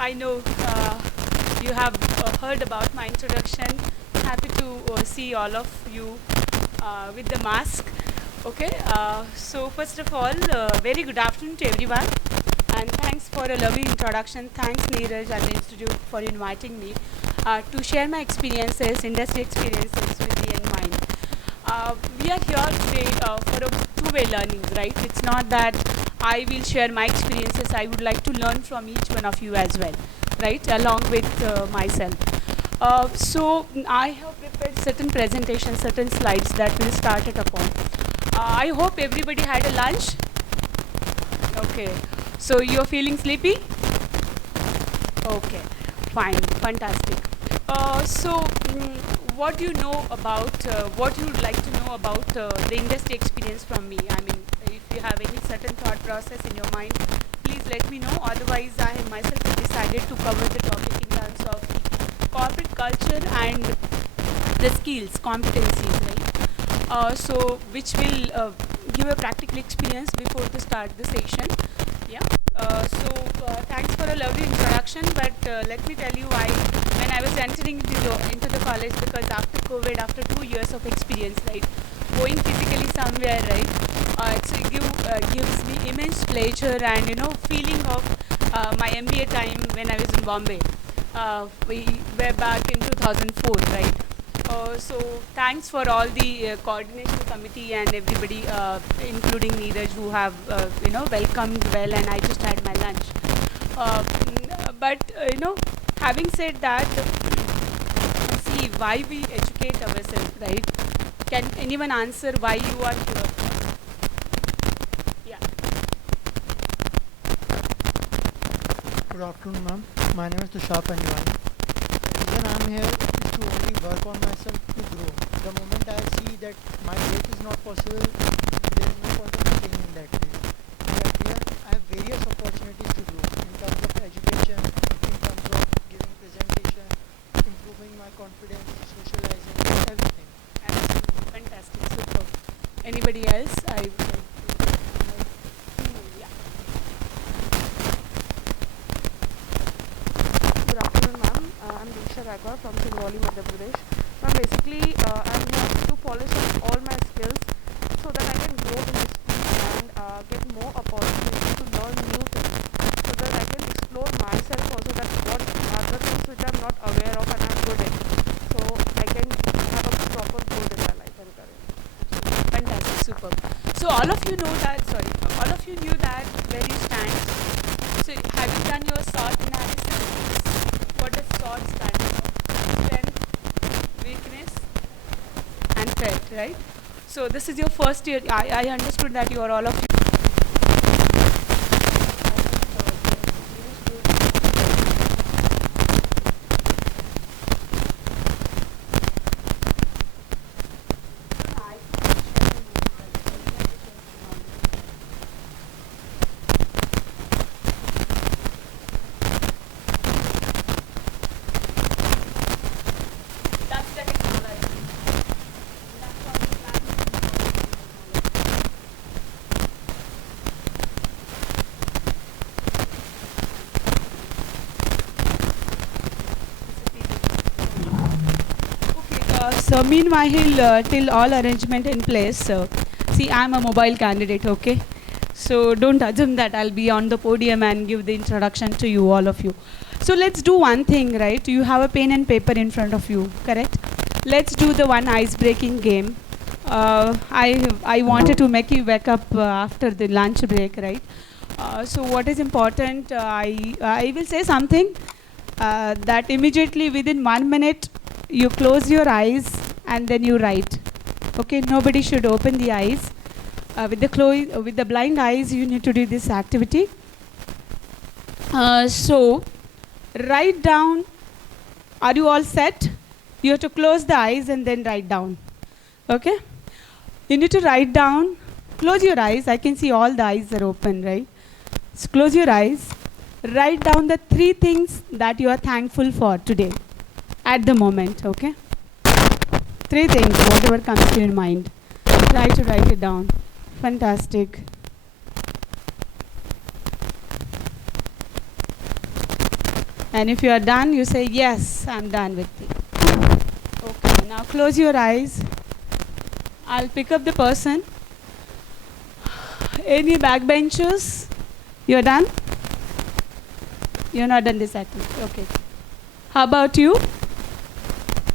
I know you have heard about my introduction. Happy to see all of you with the mask. Okay, so first of all, very good afternoon to everyone, and thanks for a lovely introduction. Thanks, Neeraj and the Institute for inviting me to share my experiences, industry experiences with the young mind. We are here today for a two-way learning, right? It's not that I will share my experiences. I would like to learn from each one of you as well, right? Along with myself. So I have prepared certain presentations, certain slides that will start it upon. I hope everybody had a lunch. Okay. So you're feeling sleepy? Okay. Fine. Fantastic. What do you know about, what you would like to know about the industry experience from me? I mean, if you have any certain thought process in your mind, please let me know. Otherwise, I have myself decided to cover the topic in terms of the corporate culture and the skills, competencies, right? Which will give a practical experience before to start the session. Yeah. Thanks for a lovely introduction. But let me tell you why. When I was entering into the college, because after COVID, after 2 years of experience, right, going physically somewhere, right, gives me immense pleasure and feeling of my MBA time when I was in Bombay. We were back in 2004, right? So thanks for all the coordination committee and everybody, including Neeraj, who have welcomed well, and I just had my lunch. Having said that, see why we educate ourselves, right? Can anyone answer why you are here? Yeah. Good afternoon, ma'am. My name is Tushar Panjwani. The reason I'm here is to only work on myself to grow. The moment I see that my growth is not possible, there is no point of staying in that place. But here, I have various opportunities to grow in terms of education, in terms of giving presentation, improving my confidence, socializing, everything. Absolutely fantastic, superb. Anybody else? I would like yeah. Good afternoon, ma'am. I'm Diksha Raikar from Singrauli, Madhya Pradesh. Ma'am, basically, I'm here to polish up all my skills so that I can grow in this field and get more opportunities to learn new things so that I can explore myself also, that what are the things which I'm not aware of and I'm good at. So I can have a proper growth in my life and career. Fantastic, superb. So all of you know that, sorry, all of you knew that where you stand. So have you done your SWOT analysis? What does SWOT stand for? Strength, weakness, and threat, right? So this is your first year. I understood that you are all of you. That's the technology. That's what the plan Okay, so meanwhile, till all arrangement in place, see, I'm a mobile candidate, okay? So don't assume that I'll be on the podium and give the introduction to you, all of you. So let's do one thing, right? You have a pen and paper in front of you, correct? Let's do the one ice-breaking game. I wanted to make you wake up after the lunch break, right? So what is important? I will say something that immediately within 1 minute you close your eyes and then you write. Okay, nobody should open the eyes. With the blind eyes, you need to do this activity. So write down. Are you all set? You have to close the eyes and then write down. Okay? You need to write down. Close your eyes. I can see all the eyes are open, right? So close your eyes. Write down the 3 things that you are thankful for today at the moment, okay? 3 things, whatever comes to your mind. Try to write it down. Fantastic. And if you are done, you say, yes, I'm done with it. Okay, now close your eyes. I'll pick up the person. Any backbenchers? You're done? You're not done this activity. Okay. How about you?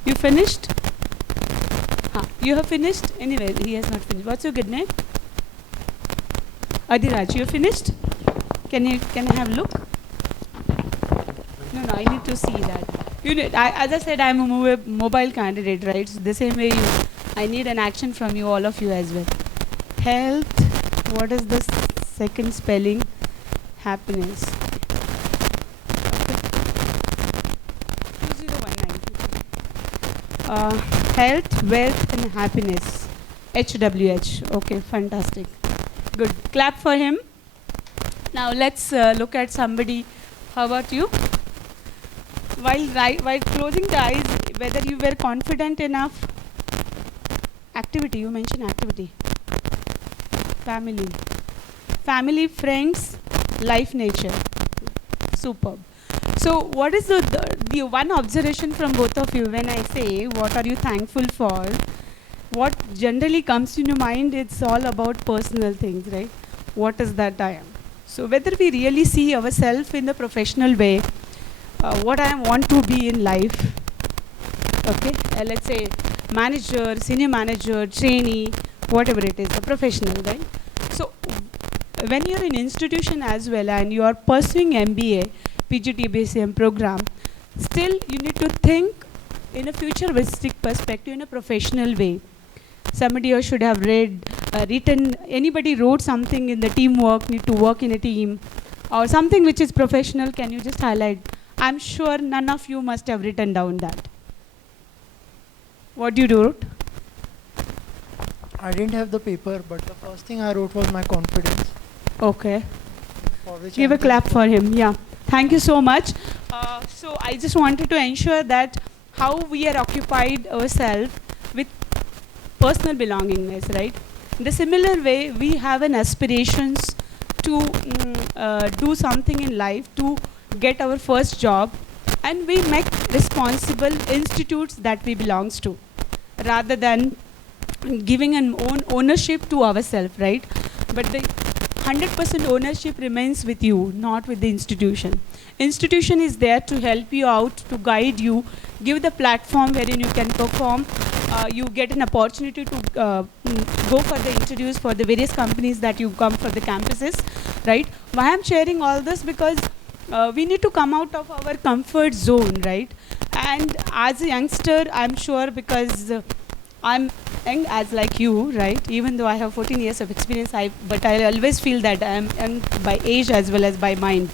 You finished? You have finished? Anyway, he has not finished. What's your good name? Adhiraj, you finished? Can I have a look? No, I need to see that. As I said, I'm a mobile candidate, right? So the same way I need an action from you, all of you as well. Health, what is the second spelling? Happiness. 2019. Health, wealth and happiness. HWH. Okay, fantastic. Good. Clap for him. Now let's look at somebody. How about you? While closing the eyes, whether you were confident enough. Activity, you mentioned activity. Family, friends, life, nature. Superb. So what is the one observation from both of you when I say what are you thankful for? What generally comes in your mind, it's all about personal things, right? What is that I am? So whether we really see ourselves in the professional way, what I want to be in life, okay? Let's say manager, senior manager, trainee, whatever it is, a professional, right? So when you're in institution as well and you are pursuing MBA, PGT BCM program, still you need to think in a futuristic perspective in a professional way. Somebody else should have written, anybody wrote something in the teamwork, need to work in a team, or something which is professional, can you just highlight? I'm sure none of you must have written down that. What you wrote? I didn't have the paper, but the first thing I wrote was my confidence. Okay. For which Give I'm a clap thankful. for him. Yeah. Thank you so much. So I just wanted to ensure that how we are occupied ourselves with personal belongingness, right? In the similar way, we have an aspirations to do something in life, to get our first job, and we make responsible institutes that we belongs to, rather than giving an ownership to ourselves, right? But the 100% ownership remains with you, not with the institution. Institution is there to help you out, to guide you, give the platform wherein you can perform. You get an opportunity to go for the interviews for the various companies that you come for the campuses, right? Why I'm sharing all this? Because we need to come out of our comfort zone, right? And as a youngster, I'm sure, because I'm young as like you, right? Even though I have 14 years of experience, but I always feel that I'm young by age as well as by mind.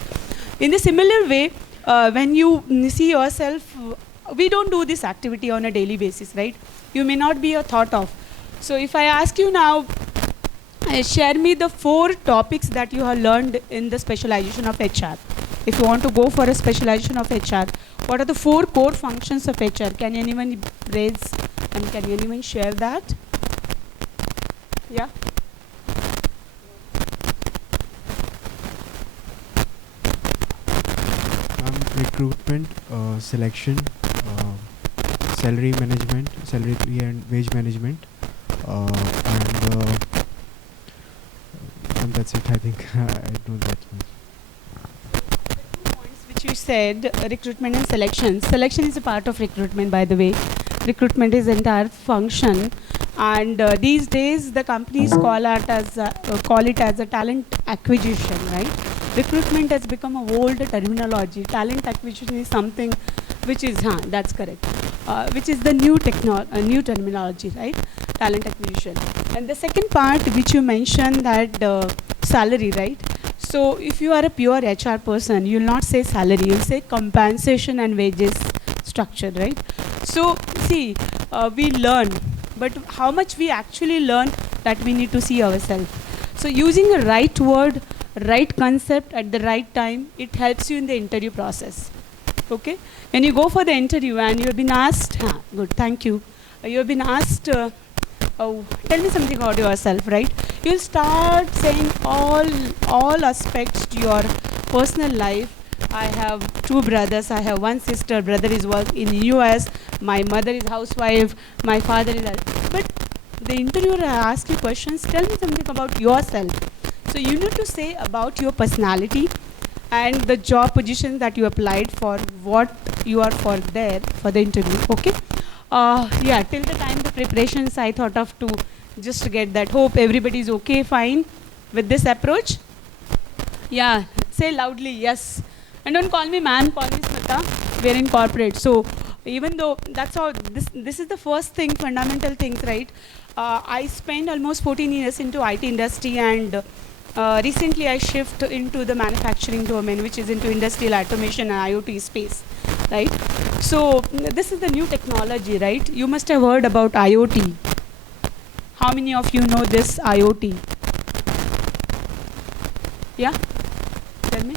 In a similar way, when you see yourself, we don't do this activity on a daily basis, right? You may not be a thought of. So if I ask you now, share me the 4 topics that you have learned in the specialization of HR. If you want to go for a specialization of HR, what are the 4 core functions of HR? Can anyone raise and can anyone share that? Yeah? Recruitment, selection, salary management, salary and wage management, and that's it. I think I know that much. The 2 points which you said, recruitment and selection. Selection is a part of recruitment, by the way. Recruitment is entire function, and these days the companies call it as a talent acquisition, right? Recruitment has become a old terminology. Talent acquisition is something which is, that's correct, which is the new terminology, right? Talent acquisition. And the second part which you mentioned, that salary, right? So if you are a pure HR person, you will not say salary, you will say compensation and wages structure, right? So see, we learn, but how much we actually learn, that we need to see ourselves. So using the right word, right concept at the right time, it helps you in the interview process. Okay? When you go for the interview and you have been asked, good, thank you. You have been asked, tell me something about yourself, right? You'll start saying all aspects to your personal life, I have two brothers. I have one sister. Brother is work in US. My mother is housewife. My father is. But the interviewer asks you questions. Tell me something about yourself. So you need to say about your personality and the job position that you applied for, what you are for there for the interview. Okay. Yeah. Till the time the preparations, I thought of to just get that. Hope everybody is okay, fine with this approach. Yeah. Say loudly yes. And don't call me ma'am, call me Smita. We're in corporate. So even though that's how this is the first thing, fundamental things, right? I spent almost 14 years into IT industry, and recently I shift into the manufacturing domain, which is into industrial automation and IoT space, right? So this is the new technology, right? You must have heard about IoT. How many of you know this IoT? Yeah? Tell me.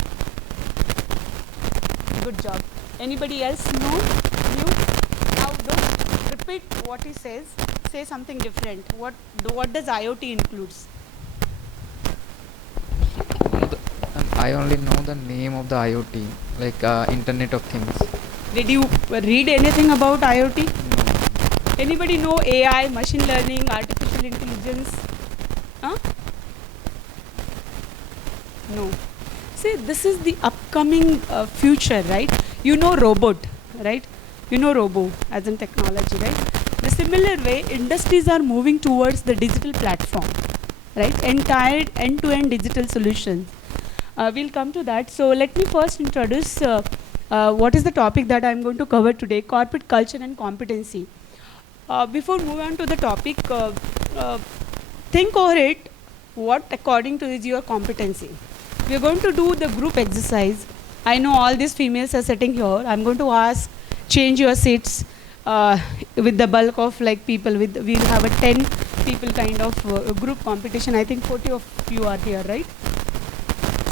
Good job. Anybody else know? You? Now don't repeat what he says. Say something different. What does IoT includes? I only know the name of the IoT, like Internet of Things. Did you read anything about IoT? No. Anybody know AI, machine learning, artificial intelligence? Huh? No. See, this is the upcoming future, right? You know robot, right? You know robo as in technology, right? The similar way, industries are moving towards the digital platform, right? Entire end-to-end digital solutions. We'll come to that. So let me first introduce what is the topic that I'm going to cover today, corporate culture and competency. Before moving on to the topic, think over it, what according to is your competency. We are going to do the group exercise. I know all these females are sitting here. I'm going to ask, change your seats with the bulk of like people. We'll have a 10 people kind of group competition. I think 40 of you are here, right?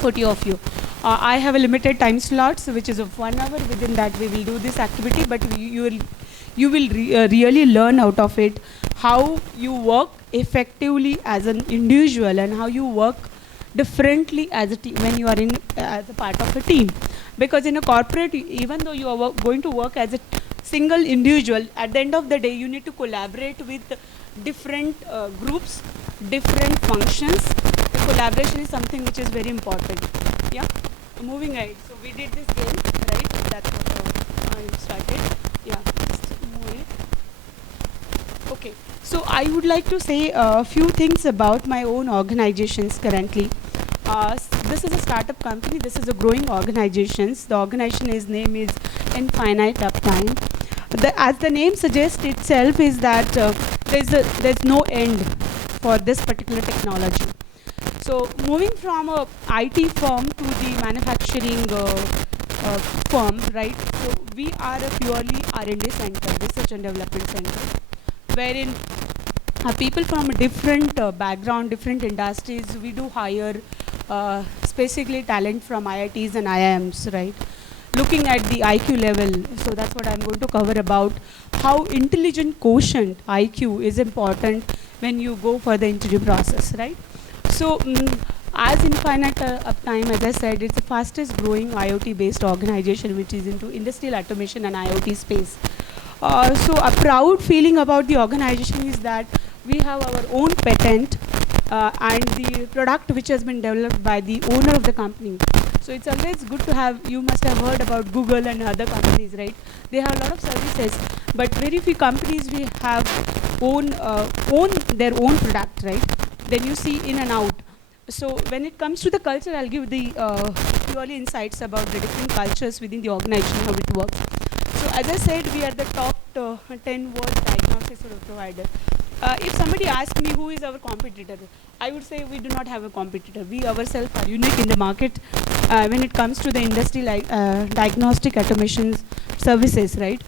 40 of you. I have a limited time slots, which is of 1 hour. Within that, we will do this activity, but you will really learn out of it how you work effectively as an individual and how you work differently as a team when you are in as a part of a team. Because in a corporate, even though you are going to work as a single individual, at the end of the day, you need to collaborate with different groups, different functions. The collaboration is something which is very important. Yeah. Moving ahead. So we did this game, right? That's what I started. Yeah. Just move it. Okay. So I would like to say a few things about my own organizations currently. This is a startup company. This is a growing organization. The organization's name is Infinite Uptime. As the name suggests itself, is that there's no end for this particular technology. So moving from a IT firm to the manufacturing firm, right? So we are a purely R&D center, research and development center, wherein people from a different background, different industries, we do hire specifically talent from IITs and IIMs, right? Looking at the IQ level, so that's what I'm going to cover about how intelligent quotient IQ is important when you go for the interview process, right? So as Infinite Uptime, as I said, it's the fastest growing IoT based organization which is into industrial automation and IoT space. So a proud feeling about the organization is that we have our own patent and the product which has been developed by the owner of the company. So it's always good to have, you must have heard about Google and other companies, right? They have a lot of services, but very few companies we have own their own product, right? Then you see in and out. So when it comes to the culture, I'll give the purely insights about the different cultures within the organization, how it works. So as I said, we are the top 10 world diagnostic sort of provider. If somebody asks me who is our competitor, I would say we do not have a competitor. We ourselves are unique in the market when it comes to the industry like diagnostic automation services, right?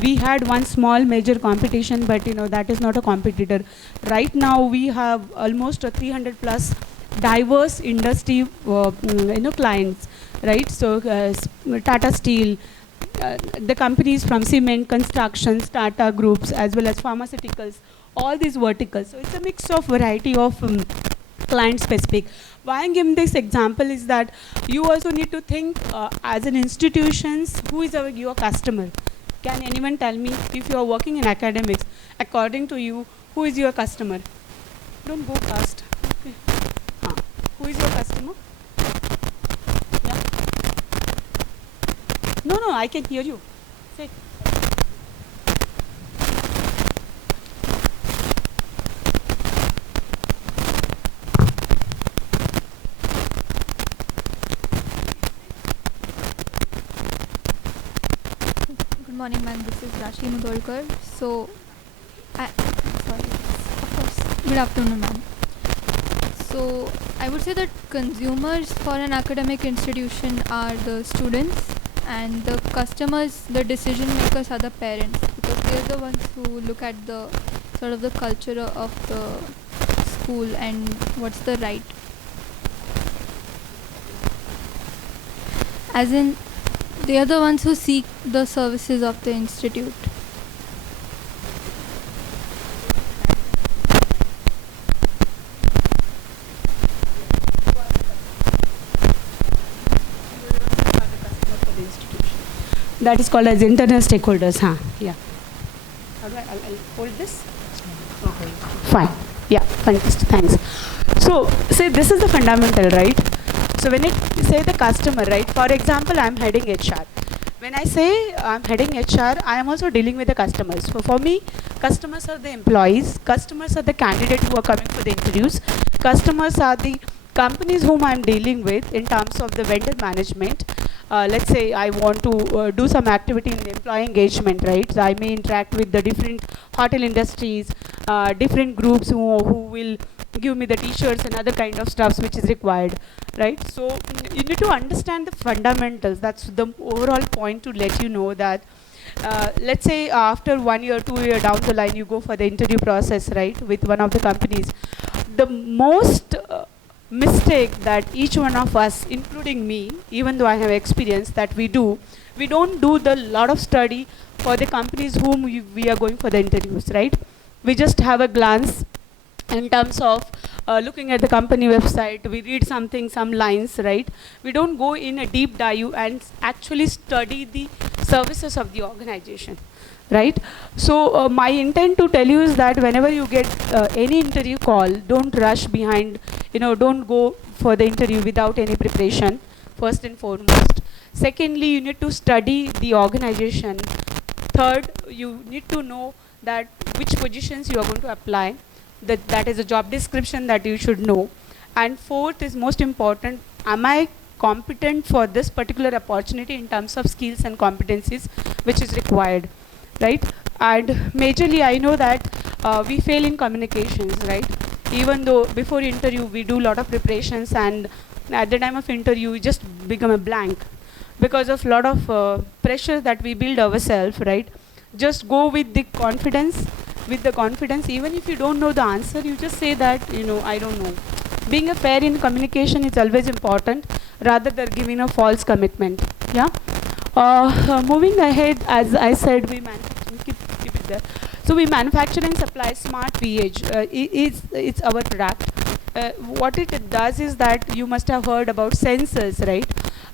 We had one small major competition, but that is not a competitor. Right now we have almost 300 plus diverse industry clients, right? So Tata Steel, the companies from cement, construction, Tata groups, as well as pharmaceuticals, all these verticals. So it's a mix of variety of client specific. Why I'm giving this example is that you also need to think as an institutions, who is your customer? Can anyone tell me, if you are working in academics, according to you, who is your customer? Don't go fast. Okay. Who is your customer? Yeah. No, I can hear you. Say. Good morning, ma'am. This is Rashi Mudolkar. Sorry. Of course. Good afternoon, ma'am. So, I would say that consumers for an academic institution are the students, and the customers, the decision makers, are the parents, because they are the ones who look at the sort of the culture of the school and what's the right. As in, they are the ones who seek the services of the institute. That is called as internal stakeholders. Yeah. How do I'll hold this? Okay. Fine. Yeah, fantastic. Thanks. So, say this is the fundamental, right? So when it say the customer, right? For example, I'm heading HR. When I say I'm heading HR, I am also dealing with the customers. So for me, customers are the employees, customers are the candidates who are coming for the interviews, customers are the companies whom I'm dealing with in terms of the vendor management. Let's say I want to do some activity in the employee engagement, right? So I may interact with the different hotel industries, different groups who will give me the t-shirts and other kind of stuffs which is required, right? So you need to understand the fundamentals. That's the overall point to let you know that let's say after 1 year, 2 year down the line, you go for the interview process, right, with one of the companies. The most mistake that each one of us, including me, even though I have experience, that we don't do the lot of study for the companies whom we are going for the interviews, right? We just have a glance in terms of looking at the company website, we read something, some lines, right? We don't go in a deep dive and actually study the services of the organization, right? So my intent to tell you is that whenever you get any interview call, don't rush behind, don't go for the interview without any preparation, first and foremost. Secondly, you need to study the organization. Third, you need to know that which positions you are going to apply. That is a job description that you should know. And fourth is most important, am I competent for this particular opportunity in terms of skills and competencies which is required, right? And majorly I know that we fail in communications, right? Even though before interview we do a lot of preparations, and at the time of interview we just become a blank because of a lot of pressure that we build ourselves, right? Just go with the confidence. Even if you don't know the answer, you just say that, I don't know. Being a fair in communication is always important rather than giving a false commitment. Yeah. Moving ahead, as I said, keep it there. So we manufacture and supply smart VH. It's our product. What it does is that you must have heard about sensors, right?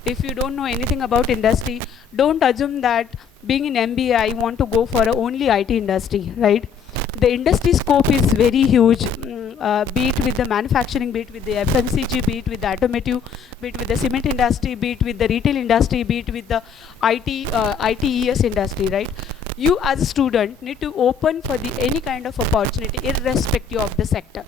If you don't know anything about industry, don't assume that being in MBA, I want to go for only IT industry, right? The industry scope is very huge, be it with the manufacturing, be it with the FMCG, be it with the automotive, be it with the cement industry, be it with the retail industry, be it with the ITES industry, right? You as a student need to open for any kind of opportunity irrespective of the sector.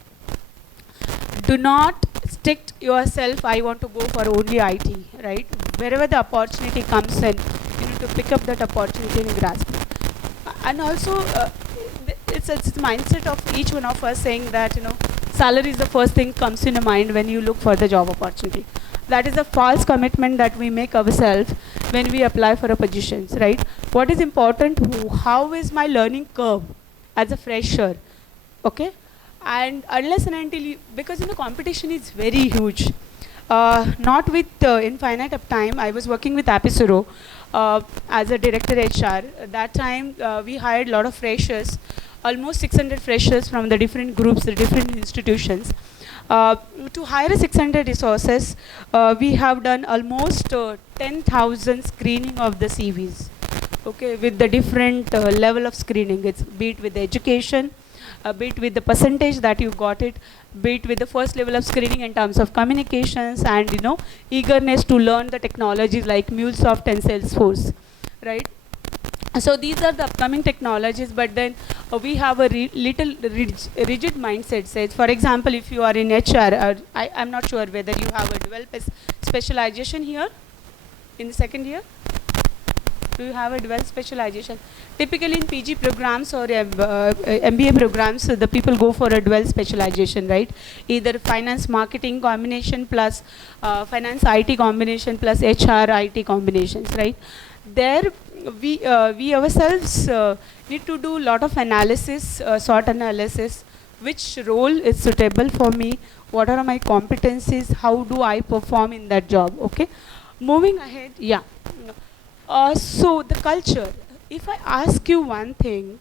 Do not stick yourself, I want to go for only IT, right? Wherever the opportunity comes in, you need to pick up that opportunity and grasp it. And also, it's a mindset of each one of us saying that, salary is the first thing comes in your mind when you look for the job opportunity. That is a false commitment that we make ourselves when we apply for a positions, right? What is important? How is my learning curve as a fresher? Okay? And unless and until because competition is very huge. Not with infinite of time. I was working with Apicero as a director HR. That time we hired a lot of freshers, almost 600 freshers from the different groups, the different institutions. To hire 600 resources, we have done almost 10,000 screening of the CVs. Okay, with the different level of screening. It's be it with the education, be it with the percentage that you got it, be it with the first level of screening in terms of communications and eagerness to learn the technologies like MuleSoft and Salesforce, right? So these are the upcoming technologies, but then we have a little rigid mindset. Says, for example, if you are in HR, I'm not sure whether you have a developer specialization here in the second year. Do you have a developed specialization? Typically in PG programs or MBA programs, the people go for a dual specialization, right? Either finance marketing combination plus finance IT combination plus HR IT combinations, right? There we ourselves need to do a lot of analysis, SWOT analysis, which role is suitable for me, what are my competencies, how do I perform in that job, okay? Moving ahead, yeah. So the culture, if I ask you one thing,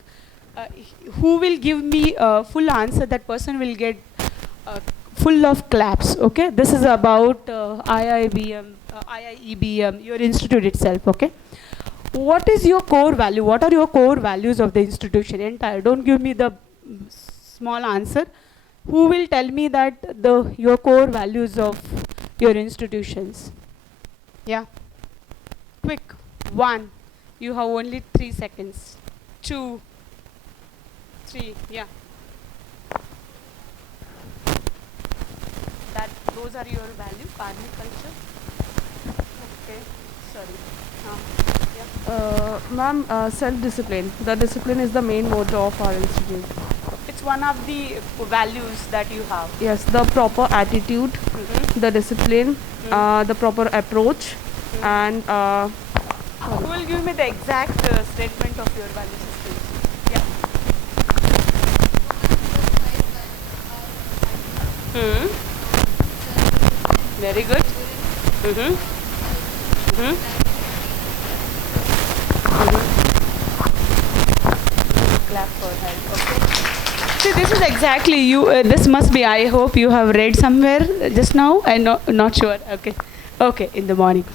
who will give me a full answer, that person will get full of claps, okay? This is about IIEBM, your institute itself, okay? What is your core value? What are your core values of the institution entire? Don't give me the small answer. Who will tell me that your core values of your institutions? Yeah. Quick. 1. You have only 3 seconds. 2. 3. Yeah. Those are your values. Karmic culture. Okay. Sorry. Ma'am, self-discipline. The discipline is the main motto of our institute. It's one of the values that you have. Yes, the proper attitude, the discipline, the proper approach, and who will give me the exact statement of your value system? Yeah. Very good. Clap for her. Okay. See, this is exactly you. This must be. I hope you have read somewhere just now. I'm not sure. Okay. Okay, in the morning.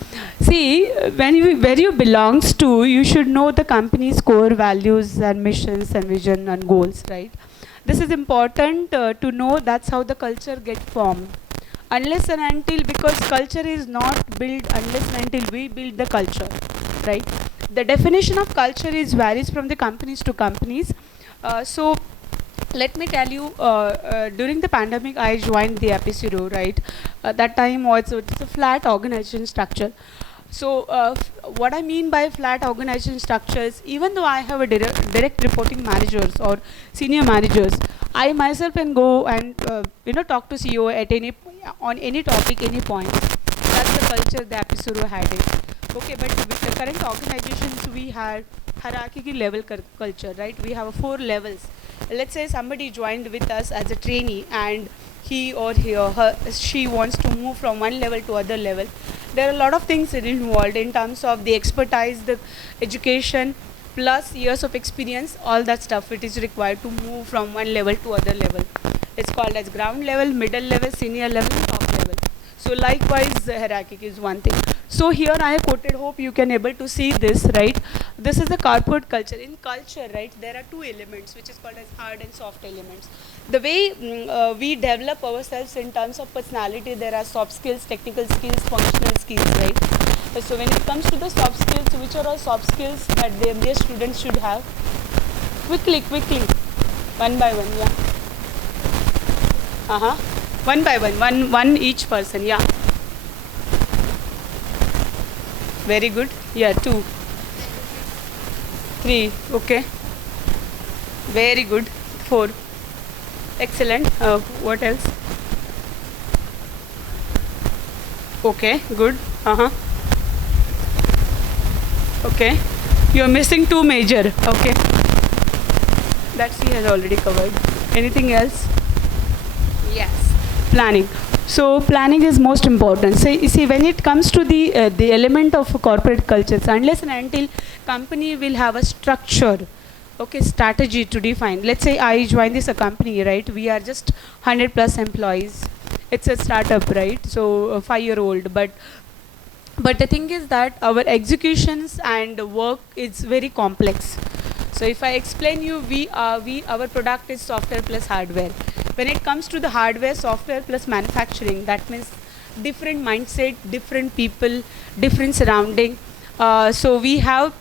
See, where you belongs to, you should know the company's core values and missions and vision and goals, right? This is important to know. That's how the culture gets formed. Unless and until, because culture is not built unless and until we build the culture, right? The definition of culture varies from the companies to companies. So let me tell you, during the pandemic, I joined the Apiciro, right? That time it's a flat organization structure. So what I mean by flat organization structures, even though I have a direct reporting managers or senior managers, I myself can go and talk to CEO at on any topic, any point. That's the culture the Apiciro had it. Okay, but with the current organizations, we had hierarchical level culture, right? We have 4 levels. Let's say somebody joined with us as a trainee and he or she wants to move from one level to other level. There are a lot of things involved in terms of the expertise, the education, plus years of experience, all that stuff. It is required to move from one level to other level. It's called as ground level, middle level, senior level, top level. So likewise, hierarchy is one thing. So here I have quoted, hope you can able to see this, right? This is the corporate culture. In culture, right, there are 2 elements, which is called as hard and soft elements. The way we develop ourselves in terms of personality, there are soft skills, technical skills, functional skills, right? So when it comes to the soft skills, which are all soft skills that the MBA students should have? Quickly, one by one, yeah. One by one each person, yeah. Very good. Yeah, 2, 3, okay. Very good. 4. Excellent. What else? Okay, good. Okay. You are missing 2 major. Okay. That she has already covered. Anything else? Yes. Planning. So planning is most important. So you see, when it comes to the element of corporate cultures, unless and until company will have a structure, okay, strategy to define. Let's say I join this company, right? We are just 100 plus employees. it's a startup, right? So a 5-year-old, but the thing is that our executions and work is very complex. So if I explain you, our product is software plus hardware. When it comes to the hardware, software plus manufacturing, that means different mindset, different people, different surrounding. So we have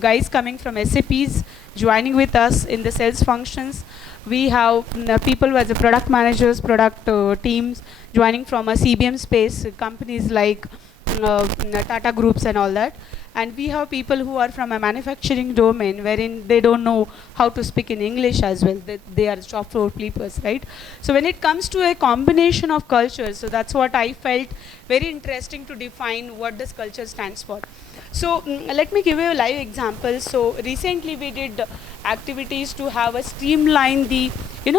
guys coming from SAPs joining with us in the sales functions. We have people who are the product managers, product teams joining from a CBM space, companies like Tata Groups and all that. And we have people who are from a manufacturing domain wherein they don't know how to speak in English as well. They are shop floor people, right? So when it comes to a combination of cultures, so that's what I felt very interesting to define what this culture stands for. So let me give you a live example. So recently we did activities to have a streamline the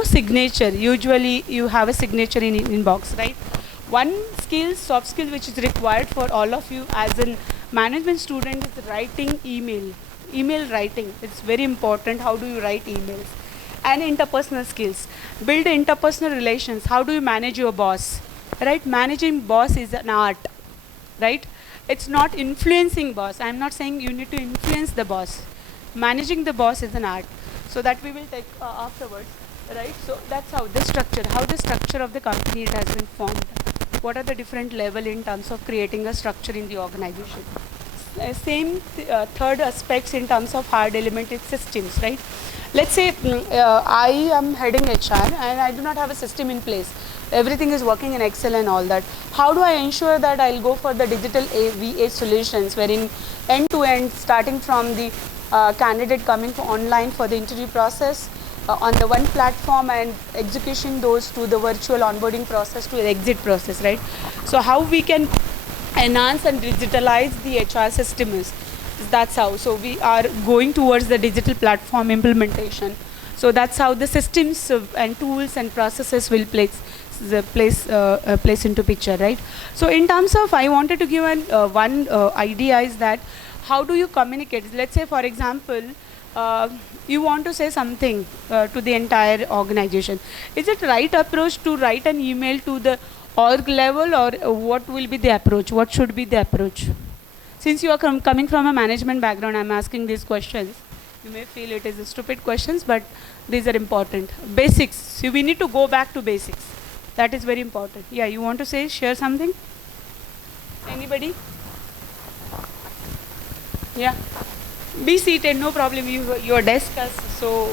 signature. Usually you have a signature in inbox, right? One skill, soft skill, which is required for all of you as a management student is writing email writing. It's very important. How do you write emails? And interpersonal skills, build interpersonal relations. How do you manage your boss, right? Managing boss is an art, right? It's not influencing boss. I'm not saying you need to influence the boss. Managing the boss is an art. So that we will take afterwards, right? So that's how the structure of the company it has been formed. What are the different level in terms of creating a structure in the organization? Third aspects in terms of hard element is systems, right? Let's say I am heading HR and I do not have a system in place. Everything is working in Excel and all that. How do I ensure that I'll go for the digital VA solutions wherein end to end, starting from the candidate coming for online for the interview process, on the one platform and execution those to the virtual onboarding process to the exit process, right? So how we can enhance and digitalize the HR system is that's how. So we are going towards the digital platform implementation. So that's how the systems and tools and processes will place into picture, right? So in terms of, I wanted to give one idea is that how do you communicate? Let's say, for example, you want to say something to the entire organization. Is it right approach to write an email to the org level, or what will be the approach? What should be the approach? Since you are coming from a management background, I'm asking these questions. You may feel it is a stupid questions, but these are important. Basics. So we need to go back to basics. That is very important. Yeah, you want to share something? Anybody? Yeah. Be seated, no problem. Your desk is so.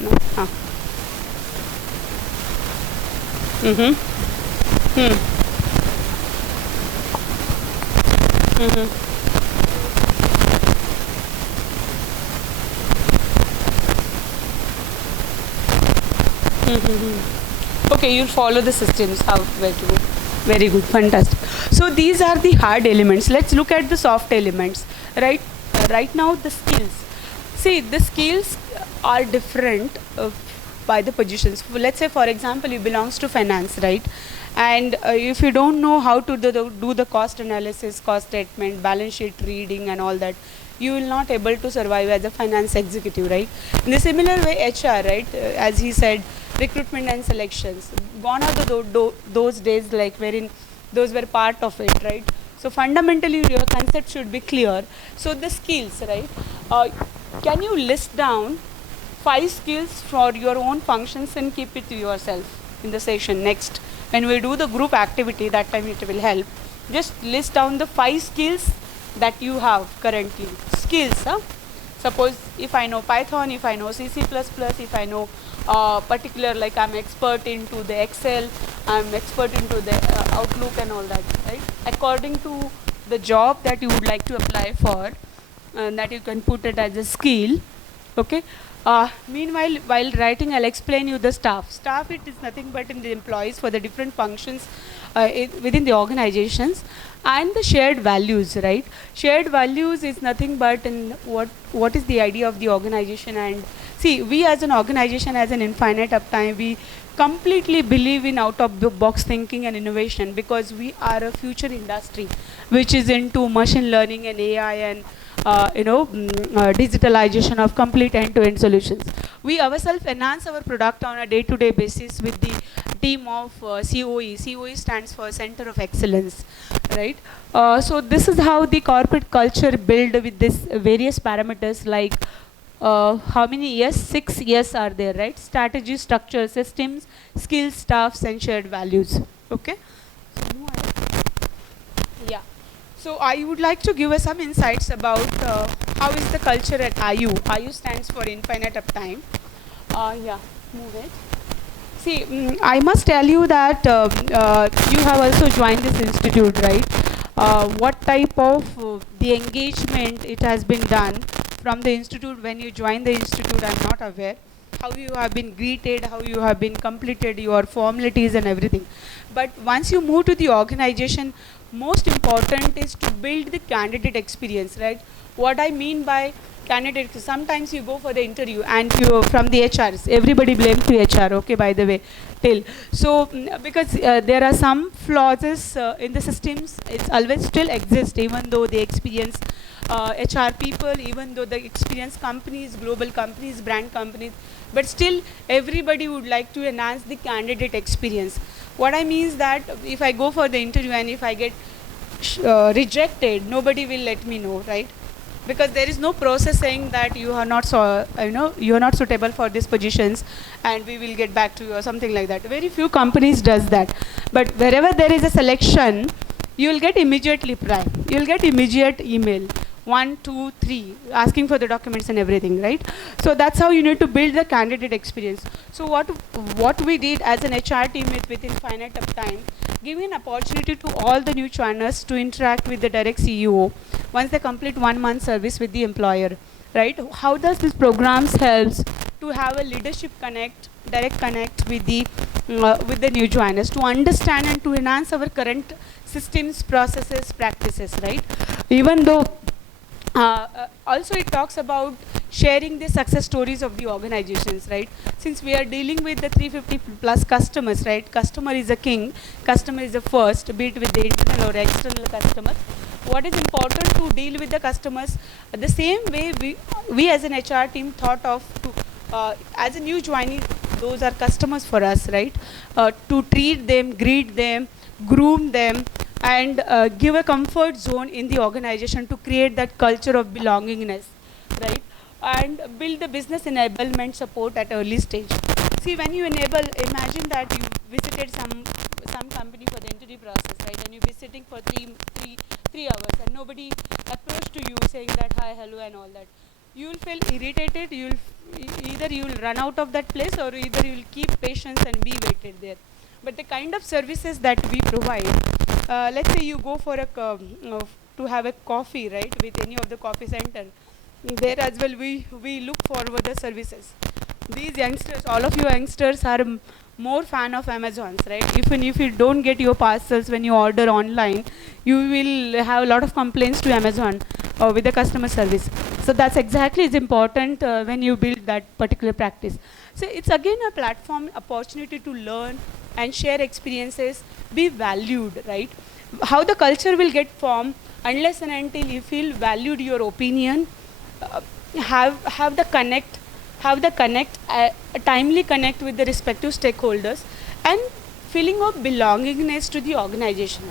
No. Okay, you'll follow the systems. How very good, fantastic. So these are the hard elements. Let's look at the soft elements, right? Right now, the skills. See, the skills are different by the positions. Let's say, for example, you belongs to finance, right? And if you don't know how to do the cost analysis, cost statement, balance sheet reading and all that, you will not able to survive as a finance executive, right? In the similar way, HR, right? As he said, recruitment and selections. Gone are those days like wherein those were part of it, right? So fundamentally, your concept should be clear. So the skills, right? Can you list down 5 skills for your own functions and keep it to yourself in the session next? When we do the group activity, that time it will help. Just list down the 5 skills that you have currently. Skills, huh? Suppose if I know Python, if I know C++, if I know particular, like I'm expert into the Excel, I'm expert into the Outlook and all that, right? According to the job that you would like to apply for, that you can put it as a skill, okay? Meanwhile, while writing, I'll explain you the staff. Staff, it is nothing but in the employees for the different functions within the organizations, and the shared values, right? Shared values is nothing but in what is the idea of the organization. And see, we as an organization, as an infinite uptime, we completely believe in out-of-the-box thinking and innovation, because we are a future industry which is into machine learning and AI and digitalization of complete end-to-end solutions. We ourselves enhance our product on a day-to-day basis with the team of COE. COE stands for Center of Excellence, right? So this is how the corporate culture build with this various parameters like how many years? 6 years are there, right? Strategy, structure, systems, skills, staffs, and shared values. Okay. Yeah. So I would like to give us some insights about how is the culture at IU. IU stands for Infinite Uptime. Yeah, move it. See, I must tell you that you have also joined this institute, right? What type of the engagement it has been done from the institute when you join the institute, I'm not aware. How you have been greeted, how you have been completed your formalities and everything. But once you move to the organization, most important is to build the candidate experience, right? What I mean by candidate, sometimes you go for the interview and you from the HRs, everybody blames to HR, okay, by the way, till. So, because there are some flaws in the systems, it's always still exist, even though they experience HR people, even though the experience companies, global companies, brand companies, but still everybody would like to enhance the candidate experience. What I mean is that if I go for the interview and if I get rejected, nobody will let me know, right? Because there is no process saying that you are not you are not suitable for these positions and we will get back to you or something like that. Very few companies does that. But wherever there is a selection, you will get immediate reply. You will get immediate email. 1, 2, 3, asking for the documents and everything, right? So that's how you need to build the candidate experience. So what we did as an HR team with Infinite Uptime, giving an opportunity to all the new joiners to interact with the direct CEO once they complete 1 month service with the employer, right? How does this programs helps to have a leadership connect, direct connect with the new joiners to understand and to enhance our current systems, processes, practices, right? Even though also it talks about sharing the success stories of the organizations, right? Since we are dealing with the 350 plus customers, right? Customer is a king, customer is the first, be it with the internal or external customers. What is important to deal with the customers, the same way we as an HR team thought of to, as a new joinee, those are customers for us, right? To treat them, greet them, groom them, and give a comfort zone in the organization to create that culture of belongingness, right? And build the business enablement support at early stage. See, when you enable, imagine that you visited some company for the interview process, right? And you'll be sitting for three hours and nobody approached to you saying that hi, hello and all that. You will feel irritated, either you will run out of that place or either you will keep patience and be waited there. But the kind of services that we provide, let's say you go for to have a coffee, right, with any of the coffee center. There as well, we look forward the services. These youngsters, all of you youngsters are more fan of Amazons, right? Even if you don't get your parcels when you order online, you will have a lot of complaints to Amazon with the customer service. So that's exactly is important when you build that particular practice. So it's again a platform opportunity to learn and share experiences, be valued, right? How the culture will get formed unless and until you feel valued your opinion, have the connect, a timely connect with the respective stakeholders, and feeling of belongingness to the organization.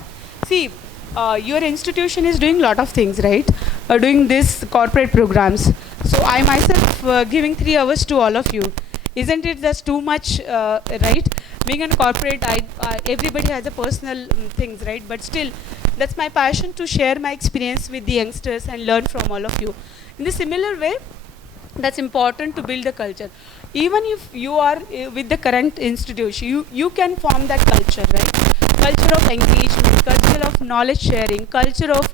See, your institution is doing a lot of things, right? Doing these corporate programs. So I myself giving 3 hours to all of you. Isn't it just too much, right? Being in corporate, everybody has a personal things, right? But still, that's my passion to share my experience with the youngsters and learn from all of you. In the similar way, that's important to build a culture. Even if you are with the current institution, you can form that culture, right? Culture of engagement, culture of knowledge sharing, culture of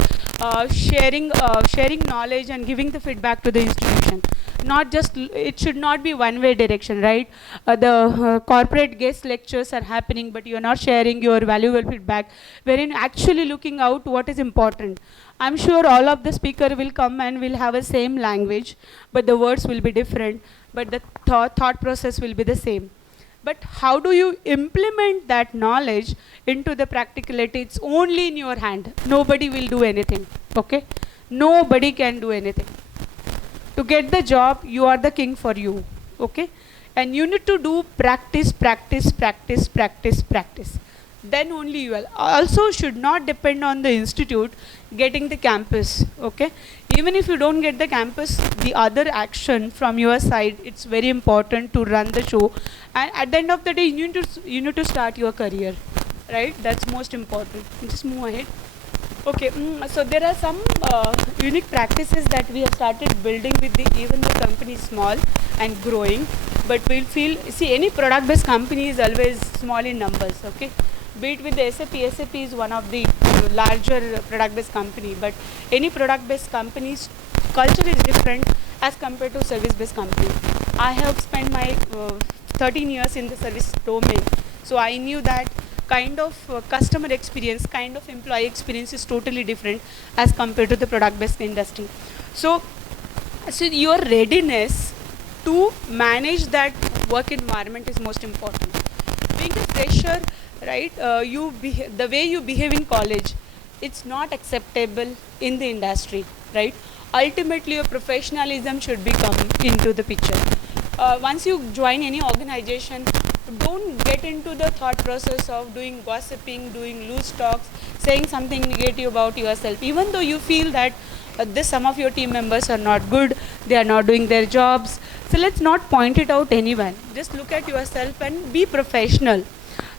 sharing knowledge and giving the feedback to the institution. Not just, it should not be one-way direction, right? The corporate guest lectures are happening, but you are not sharing your valuable feedback, wherein actually looking out what is important. I'm sure all of the speaker will come and will have a same language, but the words will be different, but the thought process will be the same. But how do you implement that knowledge into the practicality? It's only in your hand. Nobody will do anything, okay? Nobody can do anything. To get the job, you are the king for you. Okay? And you need to do practice, practice, practice, practice, practice. Then only you will. Also should not depend on the institute getting the campus. Okay? Even if you don't get the campus, the other action from your side, it's very important to run the show. And at the end of the day, you need to start your career. Right? That's most important. Just move ahead. Okay, so there are some unique practices that we have started building with even the company is small and growing, but we'll feel, see, any product based company is always small in numbers, okay? Be it with the SAP is one of the larger product based company, but any product based company's culture is different as compared to service based company. I have spent my 13 years in the service domain, so I knew that kind of customer experience, kind of employee experience is totally different as compared to the product based industry. So your readiness to manage that work environment is most important. Being a fresher, right, the way you behave in college, it's not acceptable in the industry, right? Ultimately your professionalism should be come into the picture. Once you join any organization, don't get into the thought process of doing gossiping, doing loose talks, saying something negative about yourself. Even though you feel that some of your team members are not good, they are not doing their jobs. So let's not point it out anyone. Just look at yourself and be professional.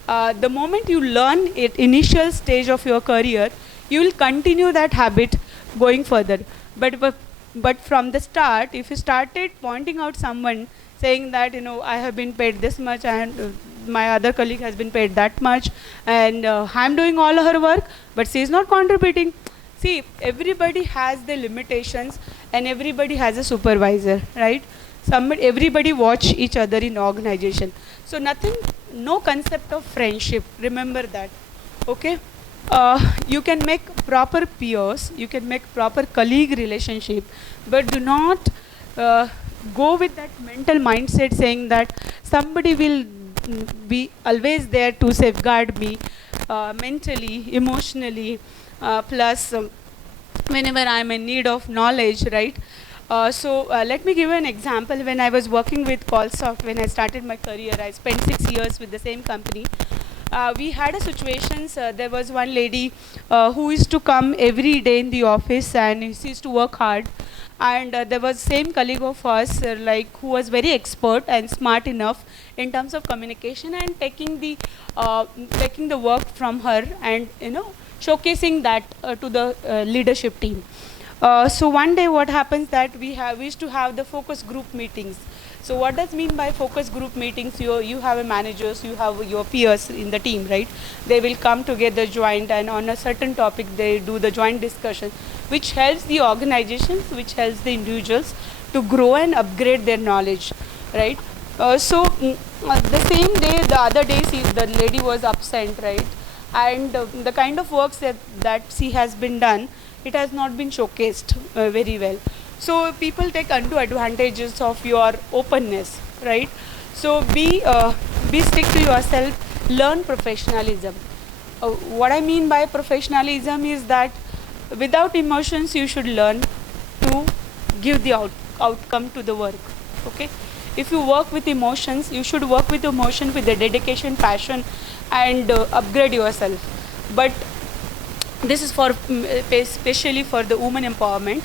The moment you learn it, initial stage of your career, you will continue that habit going further. But from the start, if you started pointing out someone, saying that, I have been paid this much and my other colleague has been paid that much, and I'm doing all her work, but she is not contributing. See, everybody has the limitations and everybody has a supervisor, right? Everybody watch each other in organization. So no concept of friendship. Remember that, okay? You can make proper peers, you can make proper colleague relationship, but do not go with that mental mindset saying that somebody will be always there to safeguard me mentally, emotionally, plus whenever I'm in need of knowledge, right? So let me give you an example. When I was working with Callsoft, when I started my career, I spent 6 years with the same company. We had a situations, there was one lady who used to come every day in the office and she used to work hard. And there was same colleague of us who was very expert and smart enough in terms of communication and taking the work from her and showcasing that to the leadership team. So one day what happens that we used to have the focus group meetings. So what does mean by focus group meetings? You have a managers, you have your peers in the team, right? They will come together joint and on a certain topic they do the joint discussion, which helps the organizations, which helps the individuals to grow and upgrade their knowledge, right? The same day, the other day, the lady was absent, right? And the kind of works that she has been done, it has not been showcased very well. So people take undue advantages of your openness, right? So be stick to yourself, learn professionalism. What I mean by professionalism is that without emotions, you should learn to give the outcome to the work, okay? If you work with emotions, you should work with emotion, with the dedication, passion, and upgrade yourself. But this is for especially for the women empowerment,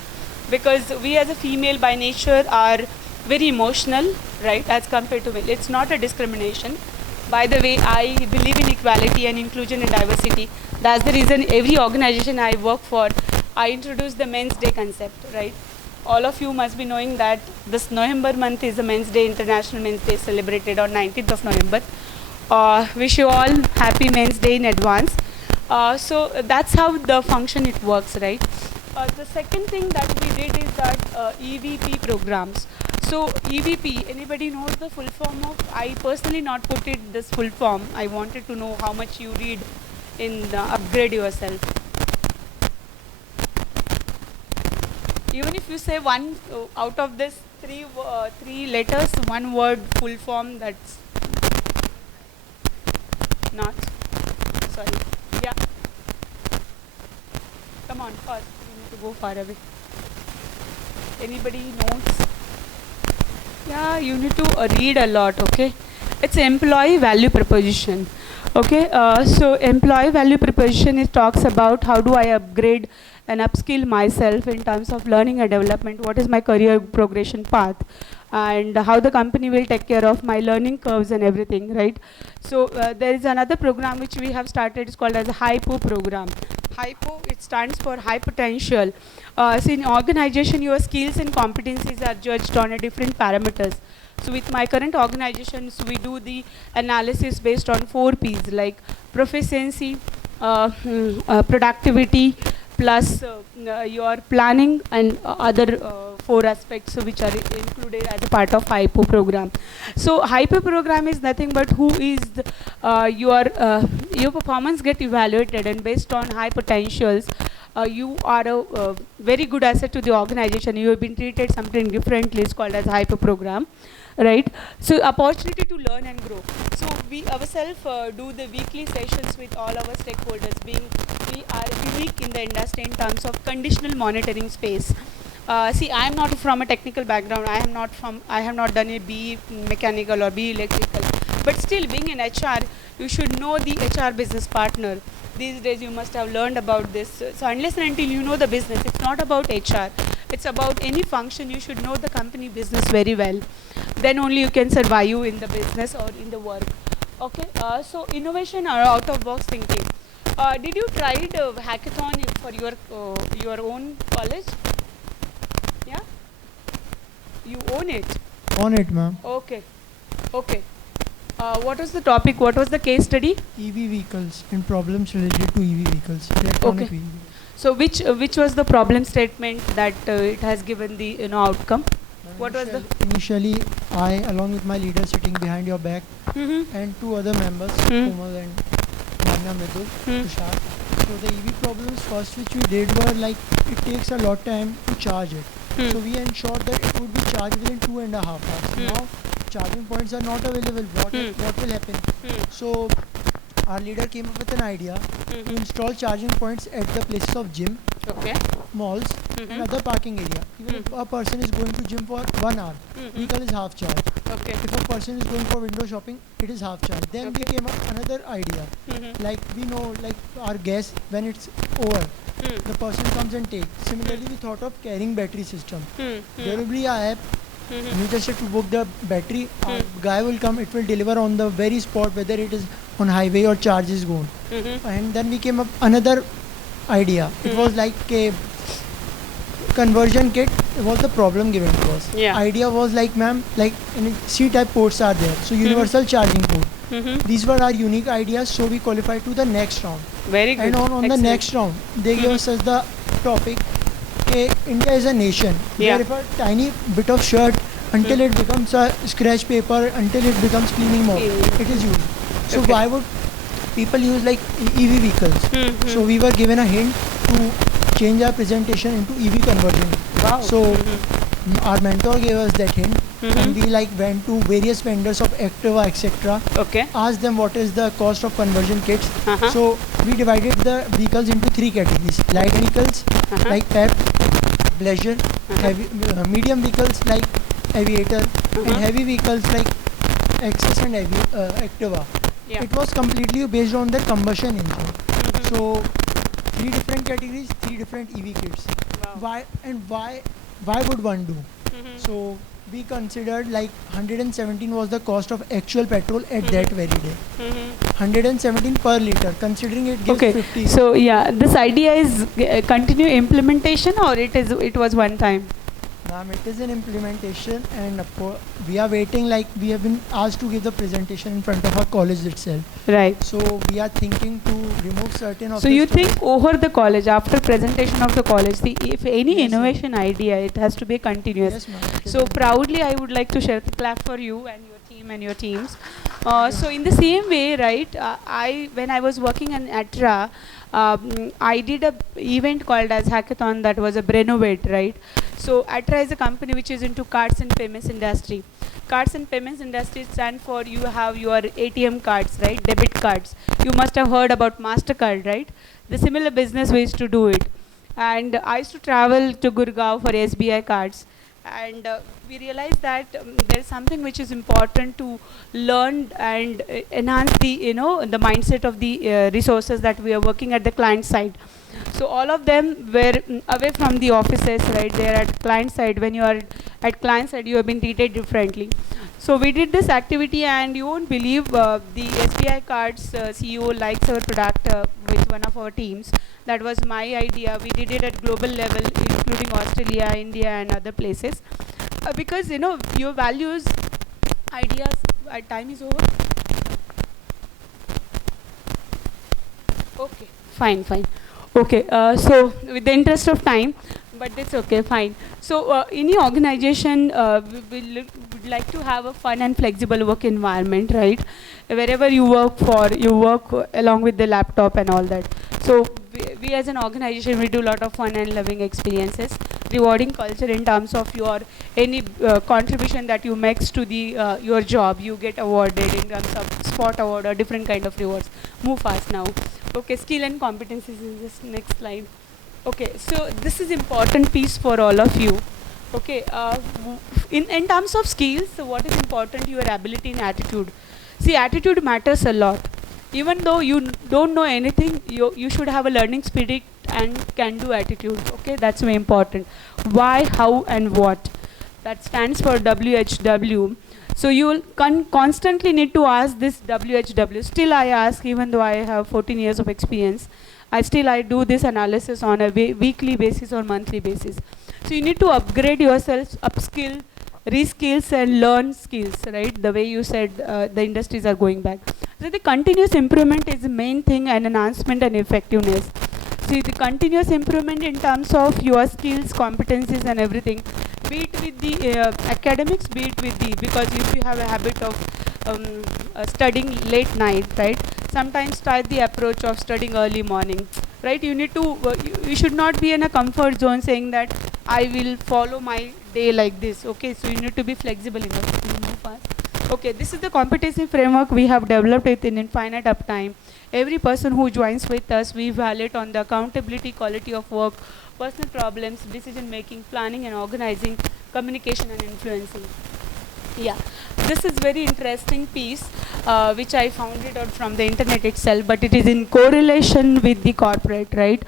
because we as a female by nature are very emotional, right, as compared to male. It's not a discrimination. By the way, I believe in equality and inclusion and diversity. That's the reason every organization I work for, I introduce the Men's Day concept, right? All of you must be knowing that this November month is a Men's Day, International Men's Day, celebrated on 19th of November. Wish you all happy Men's Day in advance. So that's how the function it works, right? The second thing that we did is that EVP programs. So EVP, anybody knows the full form of? I personally not put it this full form. I wanted to know how much you read in upgrade yourself. Even if you say one out of this three letters, one word full form, that's not. Sorry. Yeah. Come on, first. You need to go far away. Anybody notes? Yeah, you need to read a lot, okay? It's employee value proposition. Okay, so employee value proposition, it talks about how do I upgrade and upskill myself in terms of learning and development, what is my career progression path, and how the company will take care of my learning curves and everything, right? So there is another program which we have started, it's called as a HYPO program. HYPO, it stands for high potential. So in organization, your skills and competencies are judged on a different parameters. So with my current organizations, we do the analysis based on 4 P's, like proficiency, productivity, plus your planning and other 4 aspects which are included as a part of HYPO program. So HYPO program is nothing but who is your performance get evaluated, and based on high potentials, you are a very good asset to the organization. You have been treated something differently. It's called as HYPO program, right? So opportunity to learn and grow. So we ourselves do the weekly sessions with all our stakeholders, being we are unique in the industry in terms of conditional monitoring space. See, I am not from a technical background. I have not done a BE mechanical or BE electrical. But still, being an HR, you should know the HR business partner. These days, you must have learned about this. So unless and until you know the business, it's not about HR. It's about any function. You should know the company business very well. Then only you can survive in the business or in the work. Okay. So innovation or out of box thinking. Did you try hackathon for your own college? Yeah. You own it. On it, ma'am. Okay. Okay. What was the topic? What was the case study? EV vehicles and problems related to EV vehicles. Electronic Okay. vehicles. So which was the problem statement that it has given the outcome? What was the? Initially, I, along with my leader sitting behind your back, and 2 other members, Komal and Manya Mridul, Tushar. So the EV problems first which we did were like it takes a lot of time to charge it. So we ensured that it would be charged within 2.5 hours. Now charging points are not available. What will happen? So our leader came up with an idea to install charging points at the places of gym, Okay. malls, and other parking area. Even if a person is going to gym for 1 hour, vehicle is half charged. Okay. If a person is going for window shopping, it is half charged. Then we came up another idea. Like we know, like our gas, when it's over, the person comes and takes. Similarly, we thought of carrying battery system. There will be a app. You just have to book the battery. Guy will come. It will deliver on the very spot, whether it is on highway or charge is gone. And then we came up another idea. It was like a conversion kit was the problem given to us. Yeah. Idea was like, ma'am, like C-type ports are there, so universal charging port. These were our unique ideas, so we qualified to the next round. Very good. And on the Excellent. next round, they gave us as the topic, India is a nation. Yeah. Where if a tiny bit of shirt, until it becomes a scratch paper, until it becomes cleaning mop, it is used. So Okay. why would people use like EV vehicles? So we were given a hint to change our presentation into EV conversion. Wow. So our mentor gave us that hint, and we like went to various vendors of Activa, etc. Okay. Asked them what is the cost of conversion kits. Uh-huh. So we divided the vehicles into 3 categories: light vehicles like PEP, pleasure, heavy, medium vehicles like Aviator, and heavy vehicles like Access and Activa. Yeah. It was completely based on the combustion engine. So 3 different categories, 3 different EV kits. Wow. Why would one do? So we considered like 117 was the cost of actual petrol at that very day. 117 per liter, considering it gives Okay. 50. So yeah, this idea is continue implementation, or it was one time. Ma'am, it is an implementation, and we are waiting, like we have been asked to give the presentation in front of our college itself. Right. So we are thinking to remove certain of So the you students. think over the college, after presentation of the college, see, if any Yes, ma'am. innovation idea, it has to be continuous. Yes, ma'am. it is So an- proudly, I would like to share the clap for you and your team and your teams. So in the same way, right? When I was working in ATRA, I did a event called as Hackathon that was a Brenovate, right? So ATRA is a company which is into cards and payments industry. Cards and payments industry stand for you have your ATM cards, right? Debit cards. You must have heard about MasterCard, right? The similar business we used to do it. and I used to travel to Gurgaon for SBI cards. And we realized that there is something which is important to learn and enhance the the mindset of the resources that we are working at the client side. So all of them were away from the offices, right? They are at client side. When you are at client side, you have been treated differently. So we did this activity, and you won't believe the SBI cards CEO likes our product with one of our teams. That was my idea. We did it at global level, including Australia, India, and other places. Because your values, ideas. Time is over. Okay, fine, fine. Okay, so with the interest of time, but that's okay, fine. So any organization would like to have a fun and flexible work environment, right? Wherever you work for, you work along with the laptop and all that. So we as an organization, we do a lot of fun and loving experiences, rewarding culture in terms of your any contribution that you make to the your job. You get awarded in terms of spot award or different kind of rewards. Move fast now. Okay, skill and competencies is this next slide. Okay, so this is important piece for all of you. Okay, in terms of skills, so what is important? Your ability and attitude. See, attitude matters a lot. Even though you don't know anything, you should have a learning spirit and can do attitude. Okay, that's very important. Why, how, and what. That stands for WHW. So you will constantly need to ask this WHW. Still I ask, even though I have 14 years of experience, I do this analysis on a weekly basis or monthly basis. So you need to upgrade yourself, upskill, reskills, and learn skills, right? The way you said the industries are going back. So the continuous improvement is the main thing, and enhancement and effectiveness. See, the continuous improvement in terms of your skills, competencies, and everything, be it with the academics, be it with the, because if you have a habit of studying late night, right? Sometimes try the approach of studying early morning, right? You need to, you should not be in a comfort zone saying that I will follow my day like this. Okay, so you need to be flexible enough to move fast. Okay, this is the competency framework we have developed within Infinite Uptime. Every person who joins with us, we evaluate on the accountability, quality of work, personal problems, decision making, planning and organizing, communication and influencing. Yeah, this is very interesting piece which I found it out from the internet itself, but it is in correlation with the corporate, right?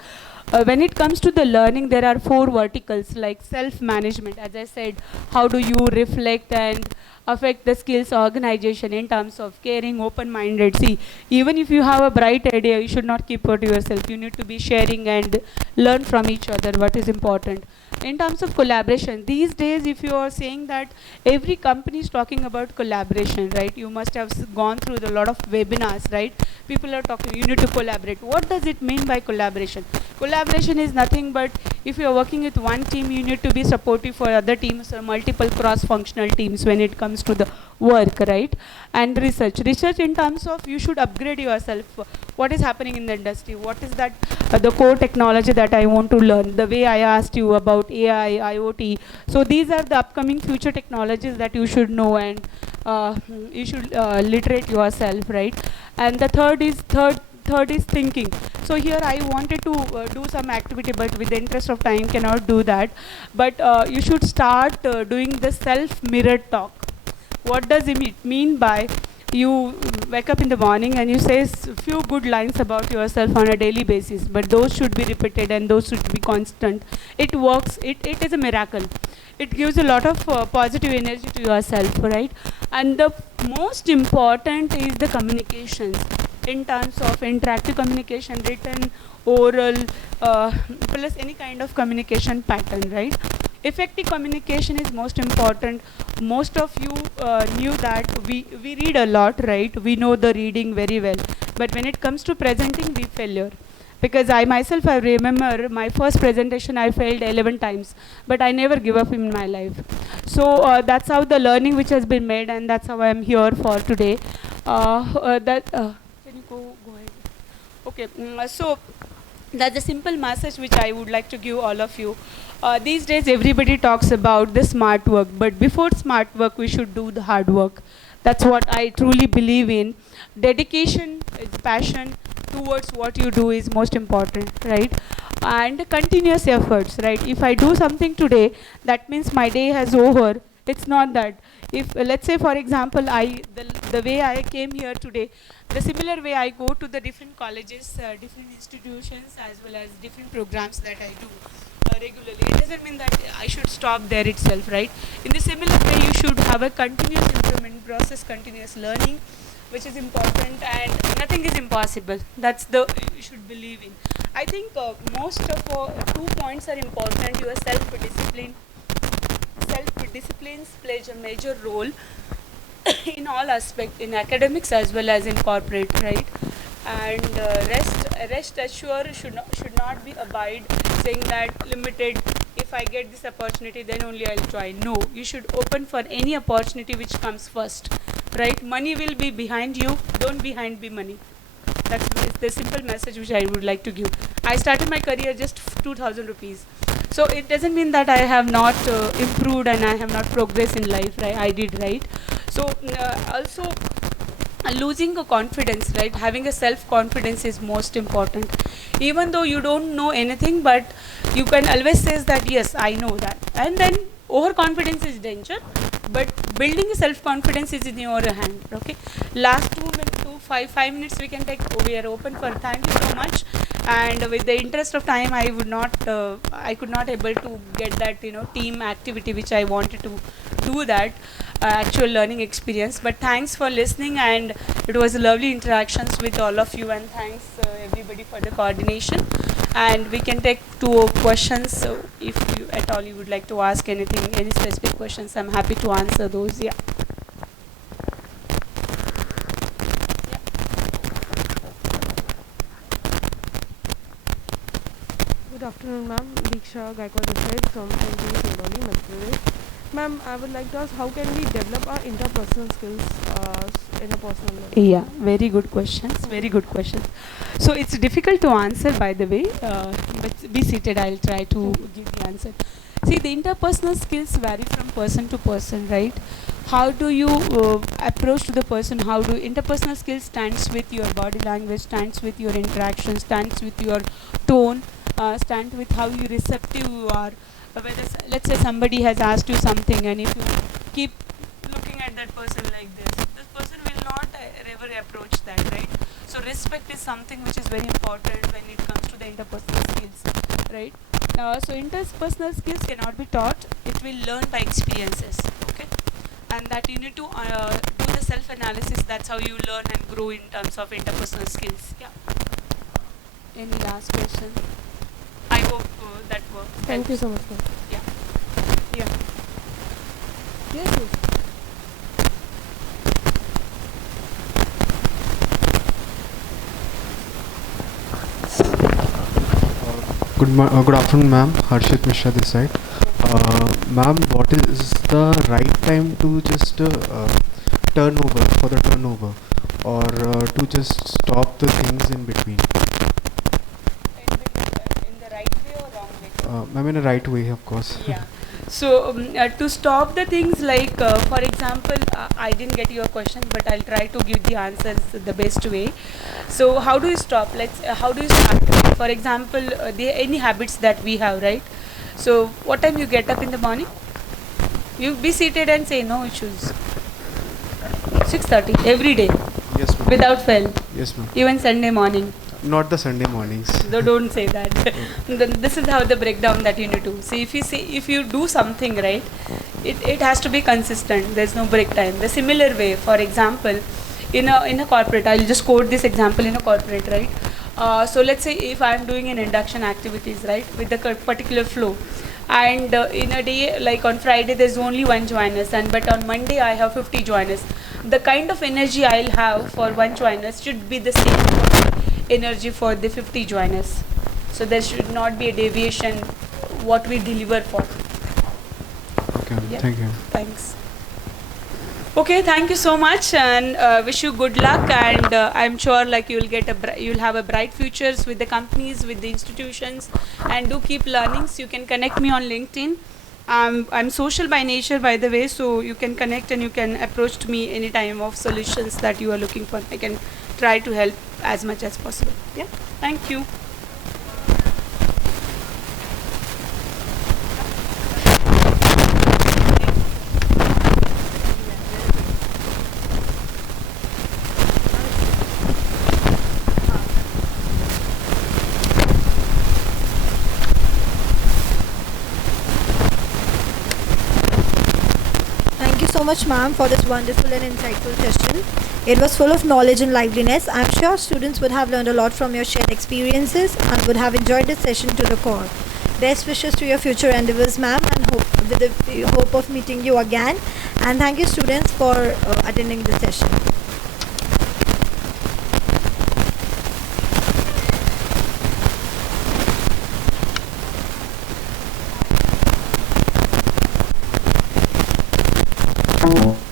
When it comes to the learning, there are 4 verticals like self-management. As I said, how do you reflect and affect the skills organization in terms of caring, open-minded. See, even if you have a bright idea, you should not keep it to yourself. You need to be sharing and learn from each other what is important. In terms of collaboration, these days if you are saying that every company is talking about collaboration, right? You must have gone through a lot of webinars, right? People are talking, you need to collaborate. What does it mean by collaboration? Collaboration is nothing but if you are working with one team, you need to be supportive for other teams or multiple cross-functional teams when it comes to the work, right? And research in terms of you should upgrade yourself. What is happening in the industry? What is that the core technology that I want to learn? The way I asked you about AI, IoT. So these are the upcoming future technologies that you should know, and you should literate yourself, right? And the third is thinking. So here I wanted to do some activity, but with the interest of time cannot do that. But you should start doing the self-mirrored talk. What does it mean by you wake up in the morning and you say few good lines about yourself on a daily basis, but those should be repeated and those should be constant. It works. It is a miracle. It gives a lot of positive energy to yourself, right? And the most important is the communications in terms of interactive communication, written, oral, plus any kind of communication pattern, right? Effective communication is most important. Most of you knew that we read a lot, right? We know the reading very well. But when it comes to presenting, we failure. Because I myself, I remember my first presentation, I failed 11 times. But I never give up in my life. So that's how the learning which has been made, and that's how I am here for today. Can you go ahead? Okay, so that's a simple message which I would like to give all of you. These days everybody talks about the smart work, but before smart work we should do the hard work. That's what I truly believe in. Dedication is passion towards what you do is most important, right? and continuous efforts, right? If I do something today, that means my day has over. It's not that. If let's say for example, the way I came here today, the similar way I go to the different colleges, different institutions, as well as different programs that I do regularly. It doesn't mean that I should stop there itself, right? In the similar way, you should have a continuous improvement process, continuous learning, which is important, and nothing is impossible. That's the you should believe in. I think most of 2 points are important. Your self-discipline. Self-disciplines plays a major role in all aspects, in academics as well as in corporate, right? And rest assured should not be abide saying that limited. If I get this opportunity, then only I'll join. No, you should open for any opportunity which comes first, right? Money will be behind you. Don't behind be money. That's the simple message which I would like to give. I started my career just 2,000 rupees. So it doesn't mean that I have not improved and I have not progressed in life, right? I did, right? So also losing a confidence, right? Having a self-confidence is most important. Even though you don't know anything, but you can always say that, yes, I know that. And then overconfidence is danger, but building a self-confidence is in your hand, okay? Last 2 minutes, 5 minutes we can take, we are open for, thank you so much. And with the interest of time, I could not able to get that, team activity which I wanted to do that, actual learning experience. But thanks for listening, and it was lovely interactions with all of you, and thanks everybody for the coordination. And we can take 2 questions, so if you at all you would like to ask anything, any specific questions, I'm happy to answer those. Yeah. Good afternoon, ma'am. Diksha Gaikwad this side from NTU Singoli, Madhya Pradesh. Ma'am, I would like to ask, how can we develop our interpersonal skills in a personal level? Yeah, very good questions. Very good questions. So it's difficult to answer, by the way. But be seated. I'll try to give the answer. See, the interpersonal skills vary from person to person, right? How do you approach to the person? How do interpersonal skills stands with your body language, stands with your interaction, stands with your tone, stands with how you receptive you are. Whether let's say somebody has asked you something, and if you keep looking at that person like this person will not ever approach that, right? So respect is something which is very important when it comes to the interpersonal skills, right? So interpersonal skills cannot be taught. It will learn by experiences, okay? And that you need to do the self-analysis. That's how you learn and grow in terms of interpersonal skills. Yeah. Any last question? I hope that works. Thank you so much, ma'am. Yeah. Yeah. Yes, yes. Good afternoon, ma'am. Harshit Mishra this side. Ma'am, what is the right time to just turnover for the turnover, or to just stop the things in between? In the right way or wrong way? Ma'am, in a right way, of course. Yeah. So to stop the things, like for example, I didn't get your question, but I'll try to give the answers the best way. So how do you stop? How do you start? For example, any habits that we have, right? So what time you get up in the morning? You be seated and say no issues. 6:30 every day, Yes, ma'am. without fail, Yes, ma'am. even Sunday morning. Not the Sunday mornings. No, don't say that. This is how the breakdown that you need to see. If you do something right, it has to be consistent. There's no break time. The similar way, for example, in a corporate, I'll just quote this example in a corporate, right? So let's say if I'm doing an induction activities, right, with the particular flow, and in a day, like on Friday, there's only 1 joiners, but on Monday I have 50 joiners. The kind of energy I'll have for 1 joiners should be the same energy for the 50 joiners. So there should not be a deviation what we deliver for. Okay, Yeah. thank you. Thanks. Okay, thank you so much, and wish you good luck. And I'm sure like you'll have a bright futures with the companies, with the institutions, and do keep learning. So you can connect me on LinkedIn. I'm social by nature, by the way, so you can connect and you can approach to me any time of solutions that you are looking for. I can try to help as much as possible. Yeah, thank you. much, ma'am, for this wonderful and insightful session. It was full of knowledge and liveliness. I'm sure students would have learned a lot from your shared experiences and would have enjoyed this session to the core. Best wishes to your future endeavors, ma'am, and with the hope of meeting you again. And thank you, students, for attending the session. Oh.